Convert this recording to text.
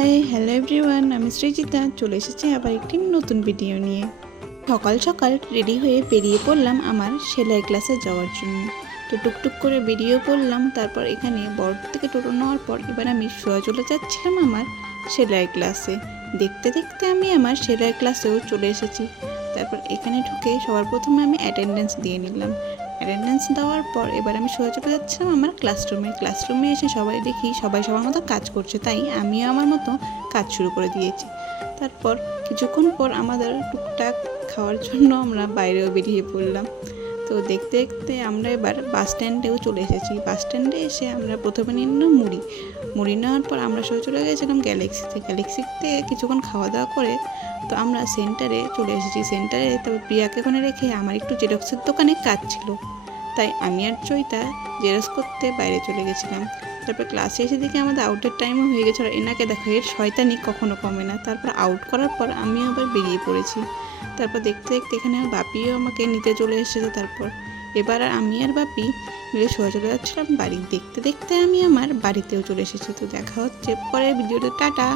Hi hello everyone, আমি সৃজিতা চলে এসেছি আবার একটি নতুন ভিডিও নিয়ে। সকাল সকাল রেডি হয়ে বেরিয়ে পড়লাম আমার সেলাই ক্লাসে যাওয়ার জন্য। তো টুকটুক করে বেরিয়ে পড়লাম। তারপর এখানে বড় থেকে টোটো নেওয়ার পর এবার আমি সোজা চলে যাচ্ছিলাম আমার সেলাই ক্লাসে। দেখতে দেখতে আমি আমার সেলাই ক্লাসেও চলে এসেছি। তারপর এখানে ঢুকে সবার প্রথমে আমি অ্যাটেন্ডেন্স দিয়ে নিলাম। অ্যাটেন্ডেন্স দেওয়ার পর এবার আমি সোজা চলে যাচ্ছিলাম আমার ক্লাসরুমে এসে সবাই দেখি সবাই সবার মতো কাজ করছে, তাই আমিও আমার মতো কাজ শুরু করে দিয়েছি। তারপর কিছুক্ষণ পর আমাদের টুকটাক খাওয়ার জন্য আমরা বাইরেও বেরিয়ে পড়লাম। তো দেখতে দেখতে আমরা এবার বাস স্ট্যান্ডেও চলে এসেছি। বাস স্ট্যান্ডে এসে আমরা প্রথমে নিয়ে নিলাম মুড়ি নেওয়ার পর আমরা সোজা চলে গেছিলাম গ্যালাক্সিতে কিছুক্ষণ খাওয়া দাওয়া করে তো আমরা সেন্টারে চলে এসেছি। সেন্টারে তারপর প্রিয়াকে ওখানে রেখে আমার একটু জেরক্সের দোকানে কাজ ছিল, তাই আমি আর চৈতা জেরক্স করতে বাইরে চলে গেছিলাম। তারপর ক্লাসে এসে দেখি আমাদের আউটের টাইমও হয়ে গেছে। আর এনাকে দেখো, এর শয়তানি কখনো কমে না। তারপর আউট করার পর আমিও আবার বেরিয়ে পড়েছি। তারপর দেখতে দেখতে এখানে বাপিও আমাকে নিতে চলে এসেছে। তারপর এবার আমি আর বাপি মিলে সোজা চলে যাচ্ছিলাম বাড়ি। দেখতে দেখতে আমি আমার বাড়িতেও চলে এসেছি। তো দেখা হচ্ছে পরের ভিডিওতে, টাটা।